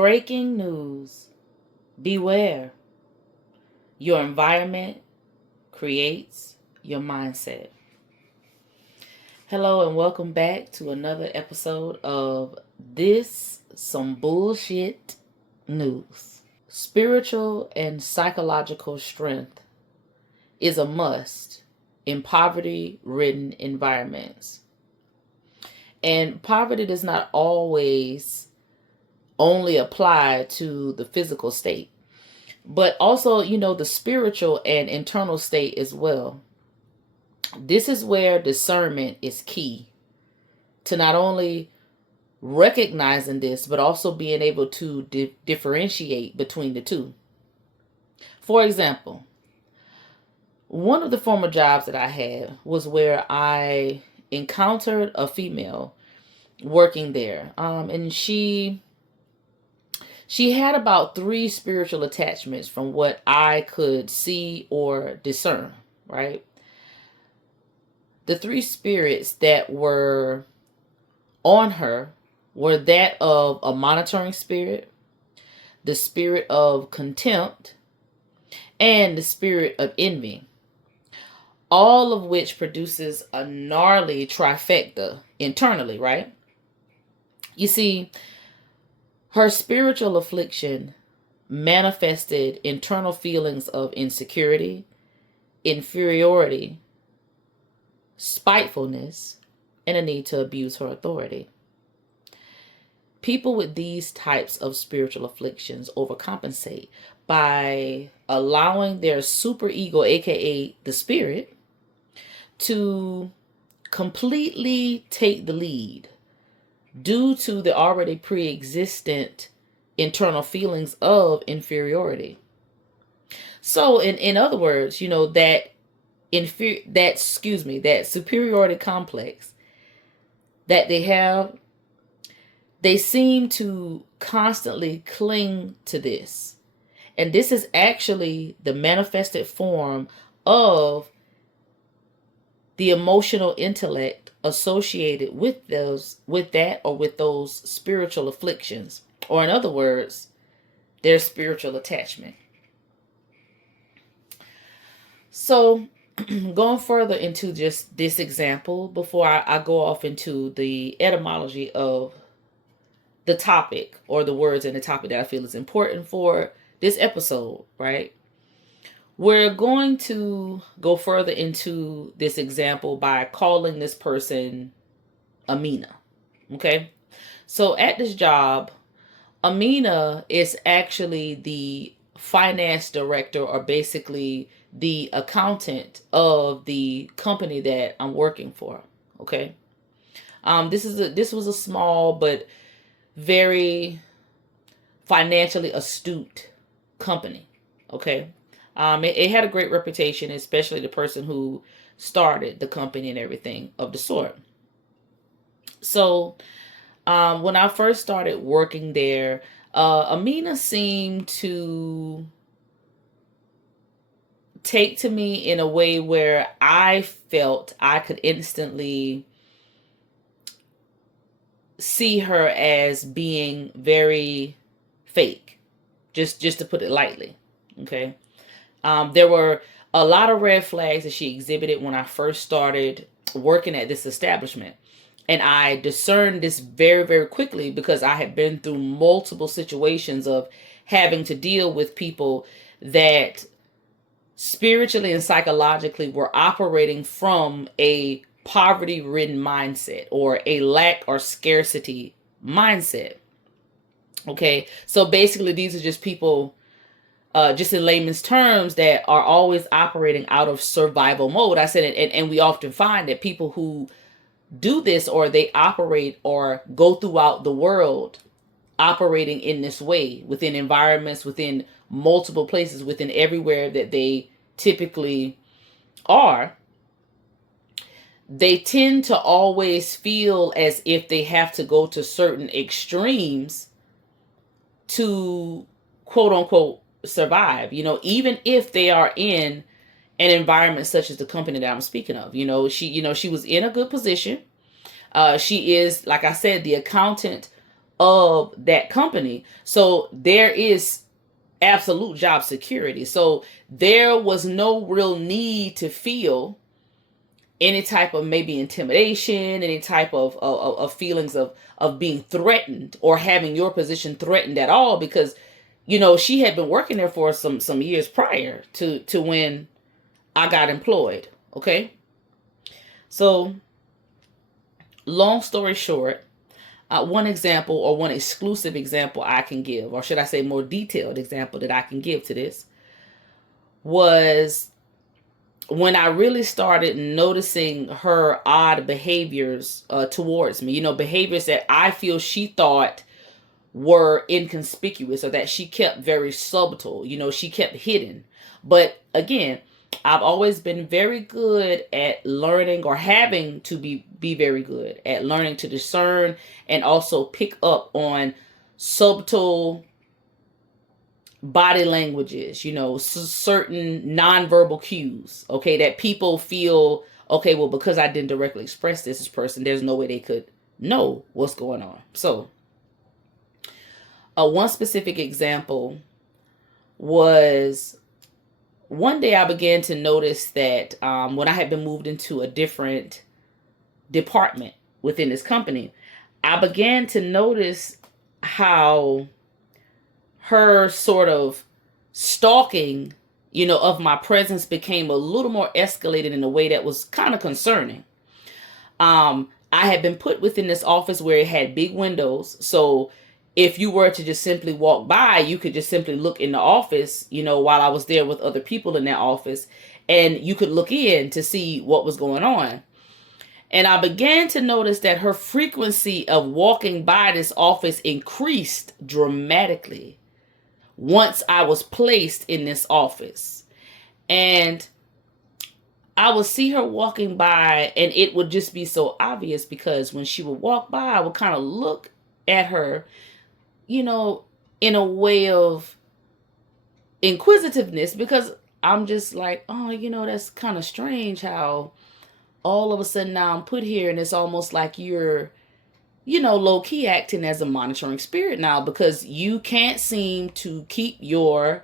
Breaking news. Beware. Your environment creates your mindset. Hello and welcome back to another episode of This Some Bullshit News. Spiritual and psychological strength is a must in poverty-ridden environments. And poverty does not always only apply to the physical state, but also, the spiritual and internal state as well. This is where discernment is key to not only recognizing this, but also being able to differentiate between the two. For example, one of the former jobs that I had was where I encountered a female working there. And she had about 3 spiritual attachments from what I could see or discern, right? The 3 spirits that were on her were that of a monitoring spirit, the spirit of contempt, and the spirit of envy. All of which produces a gnarly trifecta internally, right? You see, her spiritual affliction manifested internal feelings of insecurity, inferiority, spitefulness, and a need to abuse her authority. People with these types of spiritual afflictions overcompensate by allowing their superego, aka the spirit, to completely take the lead due to the already pre-existent internal feelings of inferiority. So in other words, that superiority complex that they have, they seem to constantly cling to this. And this is actually the manifested form of the emotional intellect associated with those spiritual afflictions, or in other words, their spiritual attachment. So going further into just this example before I go off into the etymology of the topic or the words in the topic that I feel is important for this episode, right? We're going to go further into this example by calling this person Amina. Okay? So at this job, Amina is actually the finance director, or basically the accountant of the company that I'm working for. Okay? This was a small but very financially astute company. Okay? It had a great reputation, especially the person who started the company and everything of the sort. So when I first started working there, Amina seemed to take to me in a way where I felt I could instantly see her as being very fake, just to put it lightly. Okay. There were a lot of red flags that she exhibited when I first started working at this establishment. And I discerned this very, very quickly because I had been through multiple situations of having to deal with people that spiritually and psychologically were operating from a poverty-ridden mindset or a lack or scarcity mindset. Okay, so basically these are just people, just in layman's terms, that are always operating out of survival mode. I said it, and we often find that people who do this, or they operate or go throughout the world operating in this way within environments, within multiple places, within everywhere that they typically are, they tend to always feel as if they have to go to certain extremes to quote unquote survive, even if they are in an environment such as the company that I'm speaking of. She was in a good position. She is, like I said, the accountant of that company. So there is absolute job security. So there was no real need to feel any type of maybe intimidation, any type of feelings of being threatened or having your position threatened at all, because she had been working there for some years prior to when I got employed. Okay, so long story short, one example, or one exclusive example I can give, or should I say more detailed example that I can give to this, was when I really started noticing her odd behaviors towards me. Behaviors that I feel she thought were inconspicuous, or that she kept very subtle. She kept hidden. But again, I've always been very good at learning, or having to be very good at learning to discern and also pick up on subtle body languages, certain nonverbal cues, okay, that people feel, okay, well, because I didn't directly express this person, there's no way they could know what's going on. So one specific example was one day I began to notice that when I had been moved into a different department within this company, I began to notice how her sort of stalking, of my presence became a little more escalated in a way that was kind of concerning. I had been put within this office where it had big windows. So if you were to just simply walk by, you could just simply look in the office, while I was there with other people in that office, and you could look in to see what was going on. And I began to notice that her frequency of walking by this office increased dramatically once I was placed in this office. And I would see her walking by, and it would just be so obvious, because when she would walk by, I would kind of look at her, in a way of inquisitiveness, because I'm just like, oh, that's kind of strange how all of a sudden now I'm put here, and it's almost like you're low key acting as a monitoring spirit now, because you can't seem to keep your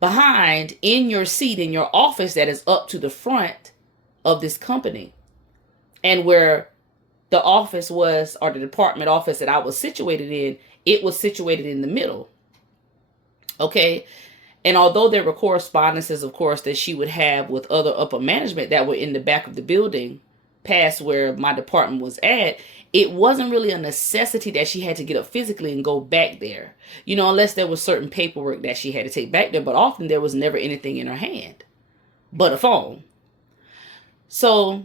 behind in your seat in your office that is up to the front of this company. And where the office was, or the department office that I was situated in, it was situated in the middle. Okay. And although there were correspondences, of course, that she would have with other upper management that were in the back of the building, past where my department was at, it wasn't really a necessity that she had to get up physically and go back there, unless there was certain paperwork that she had to take back there. But often there was never anything in her hand but a phone. So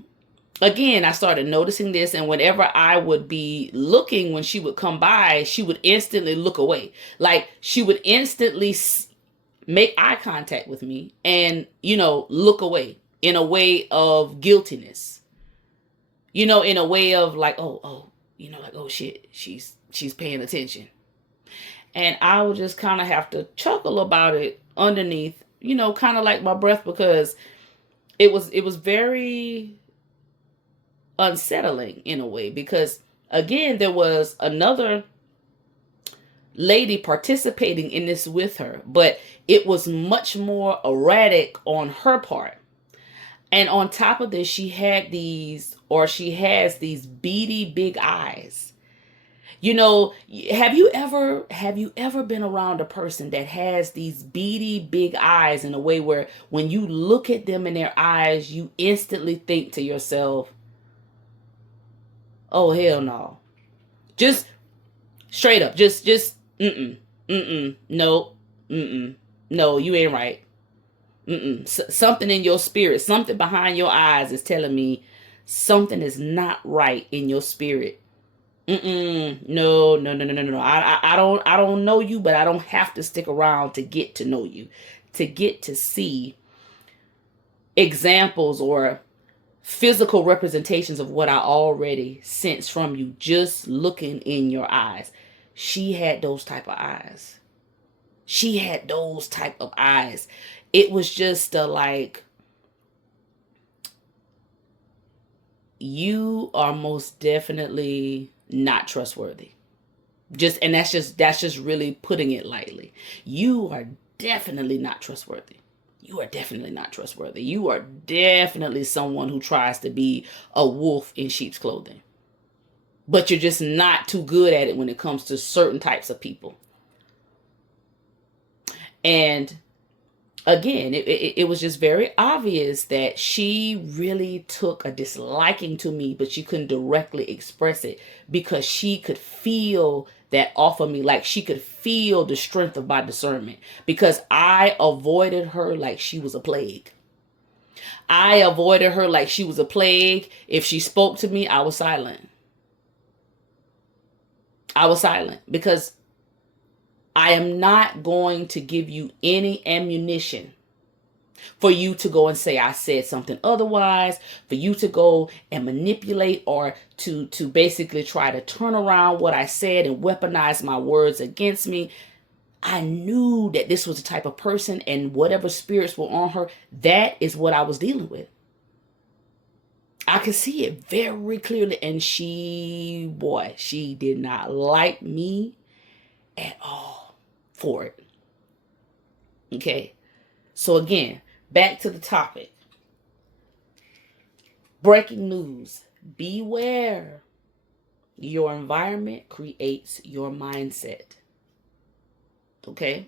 again, I started noticing this, and whenever I would be looking, when she would come by, she would instantly look away. Like she would instantly make eye contact with me and, look away in a way of guiltiness. In a way of like, oh, like, oh shit, she's paying attention. And I would just kind of have to chuckle about it underneath, kind of like my breath, because it was very unsettling in a way, because again, there was another lady participating in this with her, but it was much more erratic on her part. And on top of this, she has these beady big eyes. Have you ever been around a person that has these beady big eyes in a way where when you look at them in their eyes, you instantly think to yourself, oh hell no. Just straight up, just no, no, you ain't right. Something in your spirit, something behind your eyes is telling me something is not right in your spirit. No. I don't know you, but I don't have to stick around to get to know you, to get to see examples or physical representations of what I already sense from you, just looking in your eyes. She had those type of eyes. She had those type of eyes. It was just like, you are most definitely not trustworthy. And that's just really putting it lightly. You are definitely not trustworthy. You are definitely not trustworthy. You are definitely someone who tries to be a wolf in sheep's clothing. But you're just not too good at it when it comes to certain types of people. And again, it was just very obvious that she really took a disliking to me, but she couldn't directly express it because she could feel that off of me. Like she could feel the strength of my discernment because I avoided her like she was a plague. I avoided her like she was a plague. If she spoke to me, I was silent. I was silent because I am not going to give you any ammunition for you to go and say I said something otherwise, for you to go and manipulate or to basically try to turn around what I said and weaponize my words against me. I knew that this was the type of person, and whatever spirits were on her, that is what I was dealing with. I could see it very clearly, and she did not like me at all for it. Okay, so again, back to the topic. Breaking news. Beware. Your environment creates your mindset. Okay?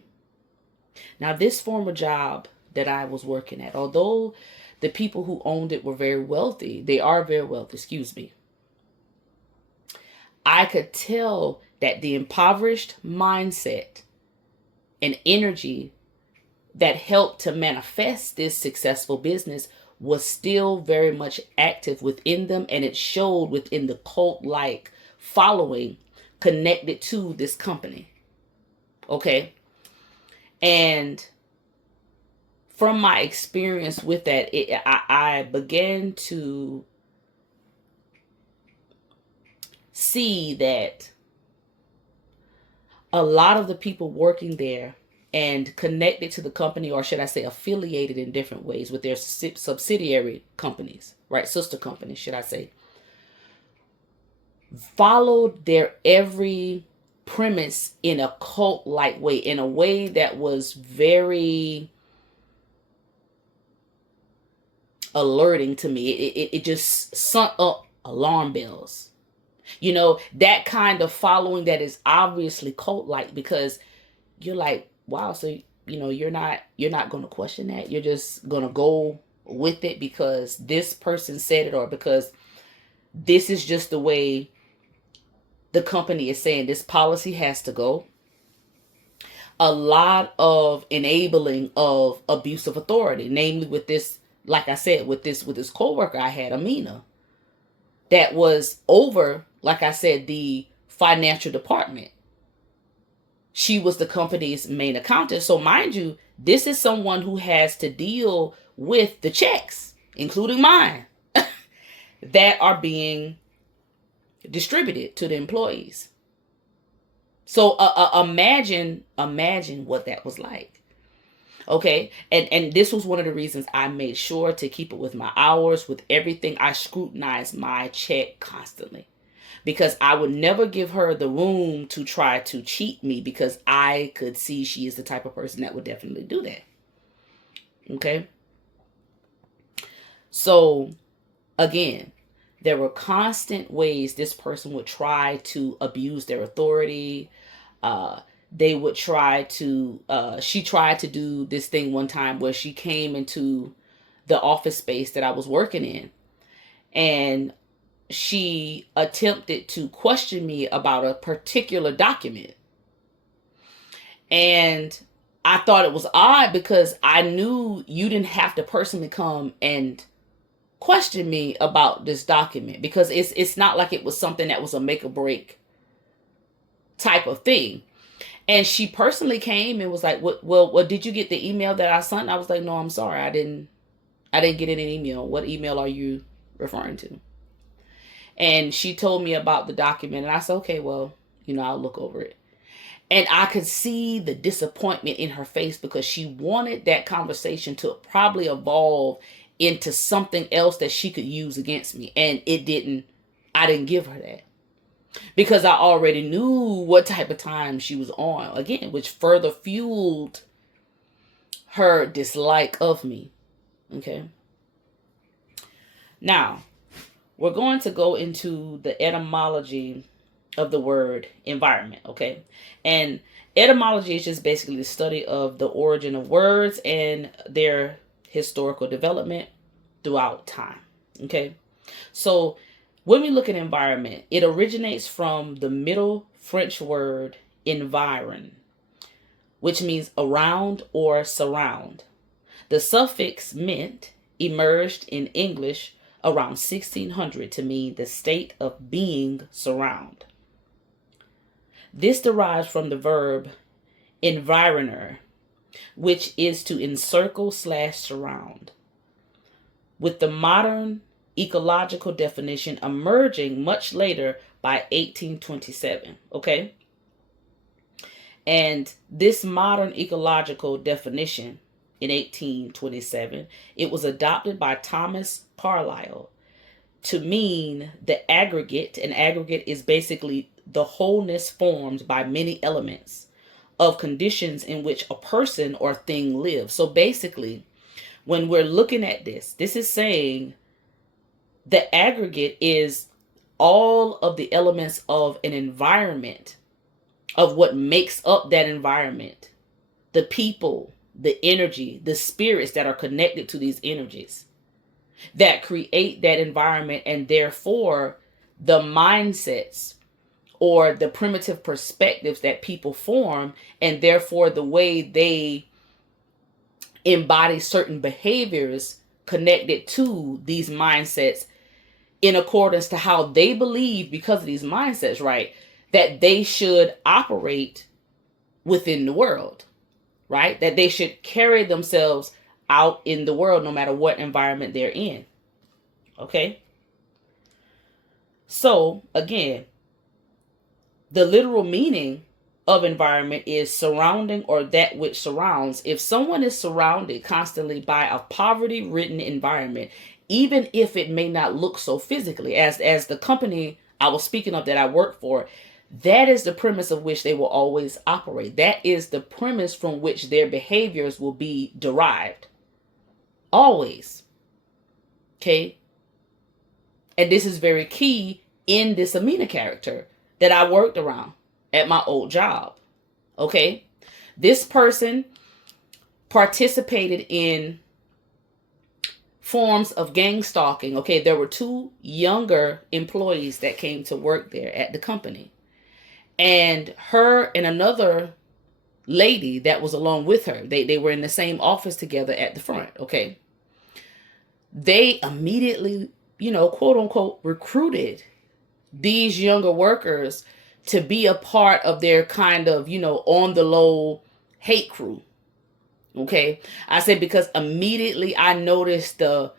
Now, this former job that I was working at, although the people who owned it were very wealthy, they are very wealthy, excuse me. I could tell that the impoverished mindset and energy that helped to manifest this successful business was still very much active within them, and it showed within the cult-like following connected to this company. Okay? And from my experience with that, I began to see that a lot of the people working there and connected to the company, or should I say affiliated in different ways with their subsidiary companies, right? Sister companies, should I say, followed their every premise in a cult-like way, in a way that was very alerting to me. It just sent up alarm bells. You know, that kind of following that is obviously cult-like, because you're like, wow, so you're not going to question that. You're just going to go with it because this person said it, or because this is just the way the company is saying this policy has to go. A lot of enabling of abuse of authority, namely with this, like I said, with this coworker I had, Amina, that was over, like I said, the financial department. She was the company's main accountant. So mind you, this is someone who has to deal with the checks, including mine, that are being distributed to the employees. So imagine what that was like. Okay. And this was one of the reasons I made sure to keep it with my hours, with everything. I scrutinized my check constantly, because I would never give her the room to try to cheat me, because I could see she is the type of person that would definitely do that. Okay. So again, there were constant ways this person would try to abuse their authority. They would try to, she tried to do this thing one time where she came into the office space that I was working in, and she attempted to question me about a particular document. And I thought it was odd, because I knew you didn't have to personally come and question me about this document, because it's not like it was something that was a make or break type of thing. And she personally came and was like, well, did you get the email that I sent? I was like, no, I'm sorry. I didn't get an email. What email are you referring to? And she told me about the document, and I said, okay, well, I'll look over it. And I could see the disappointment in her face, because she wanted that conversation to probably evolve into something else that she could use against me. And it didn't. I didn't give her that. because I already knew what type of time she was on, again, which further fueled her dislike of me. Okay. Now, we're going to go into the etymology of the word environment, okay? And etymology is just basically the study of the origin of words and their historical development throughout time, okay? So when we look at environment, it originates from the Middle French word environ, which means around or surround. The suffix ment emerged in English around 1600 to mean the state of being surround. This derives from the verb environer, which is to encircle / surround, with the modern ecological definition emerging much later by 1827. Okay? And this modern ecological definition in 1827, it was adopted by Thomas Carlyle to mean the aggregate. An aggregate is basically the wholeness formed by many elements of conditions in which a person or thing lives. So basically, when we're looking at this is saying the aggregate is all of the elements of an environment, of what makes up that environment, the people, the energy, the spirits that are connected to these energies that create that environment, and therefore the mindsets or the primitive perspectives that people form, and therefore the way they embody certain behaviors connected to these mindsets in accordance to how they believe, because of these mindsets, right, that they should operate within the world, right? That they should carry themselves out in the world no matter what environment they're in. Okay? So, again, the literal meaning of environment is surrounding or that which surrounds. If someone is surrounded constantly by a poverty-ridden environment, even if it may not look so physically, as the company I was speaking of that I work for, that is the premise of which they will always operate. That is the premise from which their behaviors will be derived. Always. Okay? And this is very key in this Amina character that I worked around at my old job. Okay? This person participated in forms of gang stalking. Okay, there were 2 younger employees that came to work there at the company. And her and another lady that was along with her, they were in the same office together at the front. Okay. They immediately, quote unquote, recruited these younger workers to be a part of their kind of, on the low hate crew. Okay. I said, because immediately I noticed the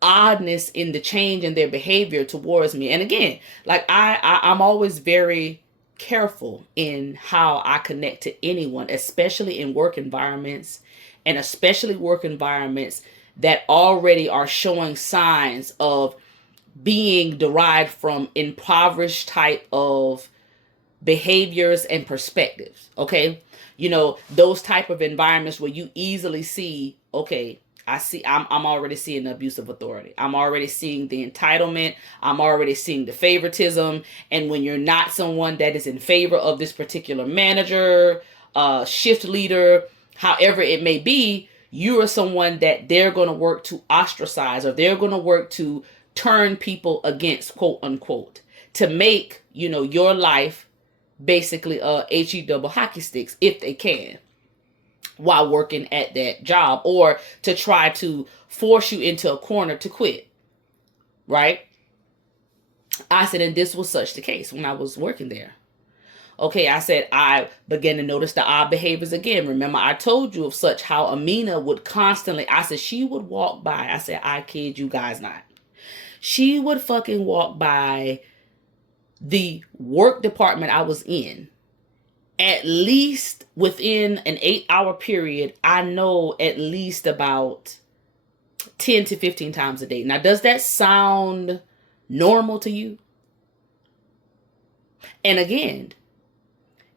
oddness in the change in their behavior towards me. And again, like I'm always very careful in how I connect to anyone, especially in work environments, and especially work environments that already are showing signs of being derived from impoverished type of behaviors and perspectives. Okay. Those type of environments where you easily see, okay, I'm already seeing the abuse of authority. I'm already seeing the entitlement. I'm already seeing the favoritism. And when you're not someone that is in favor of this particular manager, shift leader, however it may be, you are someone that they're going to work to ostracize, or they're going to work to turn people against, quote unquote, to make, your life basically HE double hockey sticks if they can, while working at that job, or to try to force you into a corner to quit. Right? I said, and this was such the case when I was working there. Okay, I said, I began to notice the odd behaviors again. Remember, I told you of such how Amina would constantly, I said, she would walk by. I said, I kid you guys not. She would fucking walk by the work department I was in. At least within an 8-hour period, I know at least about 10 to 15 times a day. Now, does that sound normal to you? And again,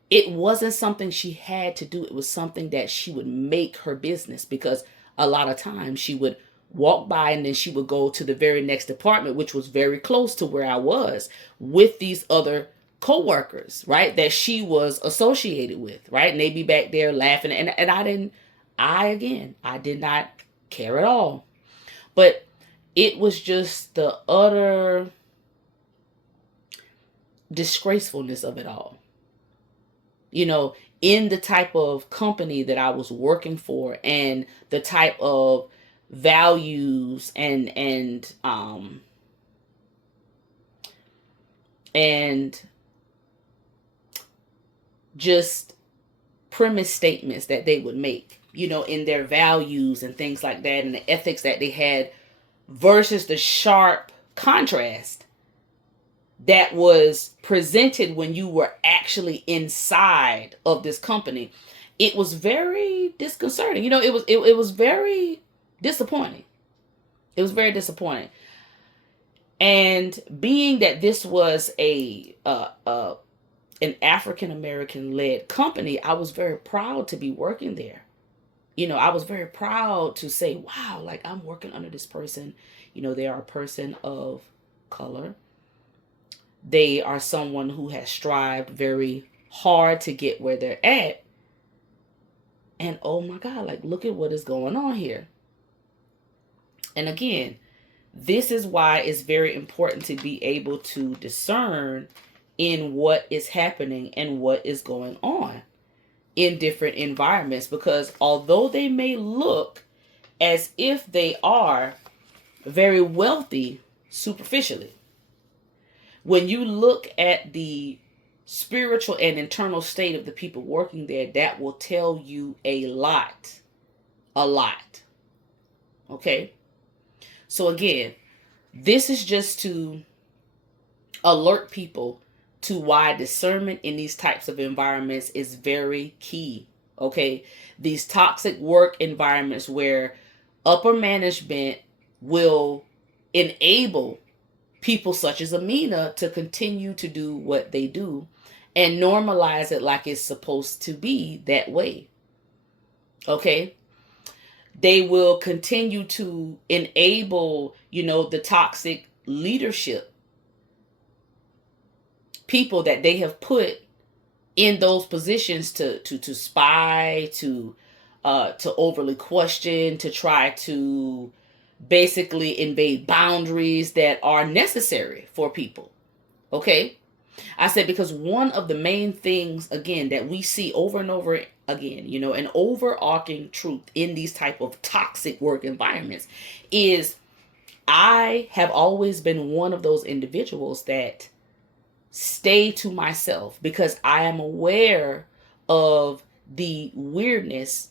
it wasn't something she had to do. It was something that she would make her business, because a lot of times she would walk by and then she would go to the very next department, which was very close to where I was, with these other co-workers, right, that she was associated with, right? And they'd be back there laughing. And I did not care at all. But it was just the utter disgracefulness of it all. You know, in the type of company that I was working for, and the type of values and just premise statements that they would make, you know, in their values and things like that, and the ethics that they had, versus the sharp contrast that was presented when you were actually inside of this company. It was very disconcerting. You know, it was very disappointing. It was very disappointing. And being that this was an African American led company, I was very proud to be working there. You know, I was very proud to say, wow, like, I'm working under this person. You know, they are a person of color. They are someone who has strived very hard to get where they're at. And oh my God, like, look at what is going on here. And again, this is why it's very important to be able to discern in what is happening and what is going on in different environments, because although they may look as if they are very wealthy superficially, when you look at the spiritual and internal state of the people working there, that will tell you a lot. A lot. Okay? So again, this is just to alert people to why discernment in these types of environments is very key. Okay? These toxic work environments where upper management will enable people such as Amina to continue to do what they do and normalize it like it's supposed to be that way. Okay? They will continue to enable, you know, the toxic leadership, people that they have put in those positions to spy, to overly question, to try to basically invade boundaries that are necessary for people. Okay? I said, because one of the main things, again, that we see over and over again, you know, an overarching truth in these type of toxic work environments is, I have always been one of those individuals that stay to myself, because I am aware of the weirdness,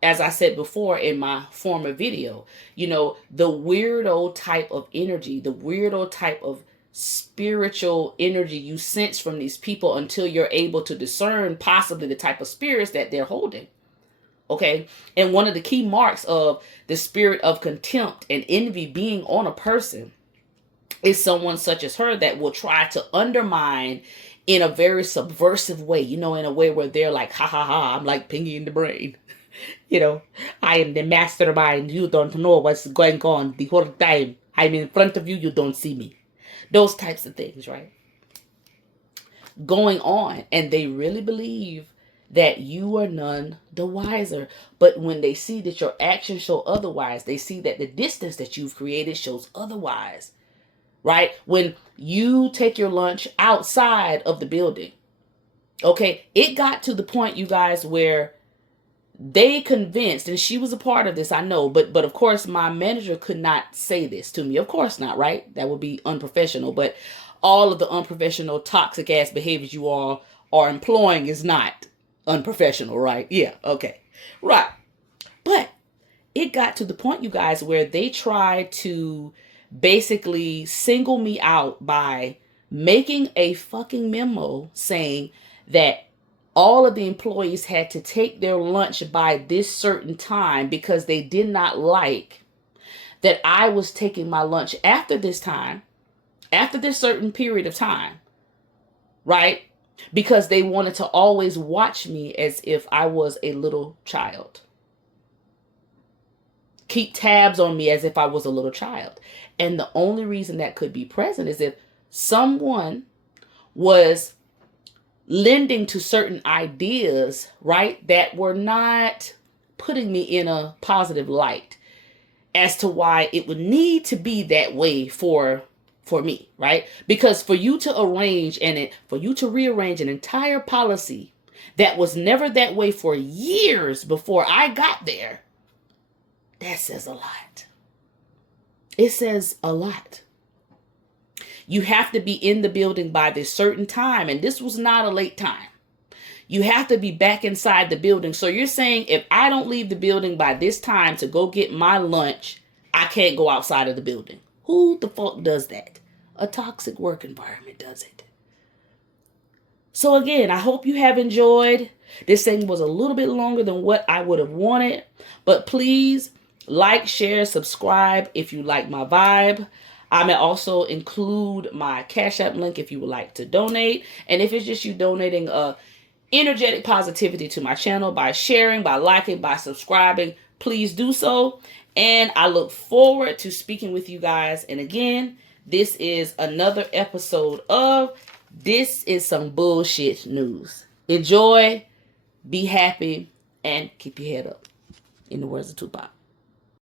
as I said before in my former video, you know, the weirdo type of energy, the weirdo type of spiritual energy you sense from these people until you're able to discern possibly the type of spirits that they're holding. Okay? And one of the key marks of the spirit of contempt and envy being on a person is someone such as her that will try to undermine in a very subversive way, you know, in a way where they're like, ha ha ha, I'm like Pinky in the Brain. You know, I am the mastermind. You don't know what's going on the whole time. I'm in front of you. You don't see me. Those types of things, right? Going on. And they really believe that you are none the wiser. But when they see that your actions show otherwise, they see that the distance that you've created shows otherwise, right? When you take your lunch outside of the building, okay, it got to the point, you guys, where they convinced, and she was a part of this, I know, but of course my manager could not say this to me. Of course not, right? That would be unprofessional. But all of the unprofessional, toxic ass behaviors you all are employing is not unprofessional, right? Yeah, okay. Right. But it got to the point, you guys, where they tried to basically single me out by making a fucking memo saying that all of the employees had to take their lunch by this certain time, because they did not like that I was taking my lunch after this time, after this certain period of time, right? Because they wanted to always watch me as if I was a little child. Keep tabs on me as if I was a little child. And the only reason that could be present is if someone was lending to certain ideas, right, that were not putting me in a positive light as to why it would need to be that way for me, right? Because for you to arrange for you to rearrange an entire policy that was never that way for years before I got there, that says a lot. It says a lot. You have to be in the building by this certain time, and this was not a late time. You have to be back inside the building. So you're saying if I don't leave the building by this time to go get my lunch, I can't go outside of the building. Who the fuck does that? A toxic work environment does it. So again, I hope you have enjoyed. This thing was a little bit longer than what I would have wanted, but please like, share, subscribe if you like my vibe. I may also include my Cash App link if you would like to donate. And if it's just you donating energetic positivity to my channel by sharing, by liking, by subscribing, please do so. And I look forward to speaking with you guys. And again, this is another episode of This Is Some Bullshit News. Enjoy, be happy, and keep your head up. In the words of Tupac.